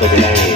like a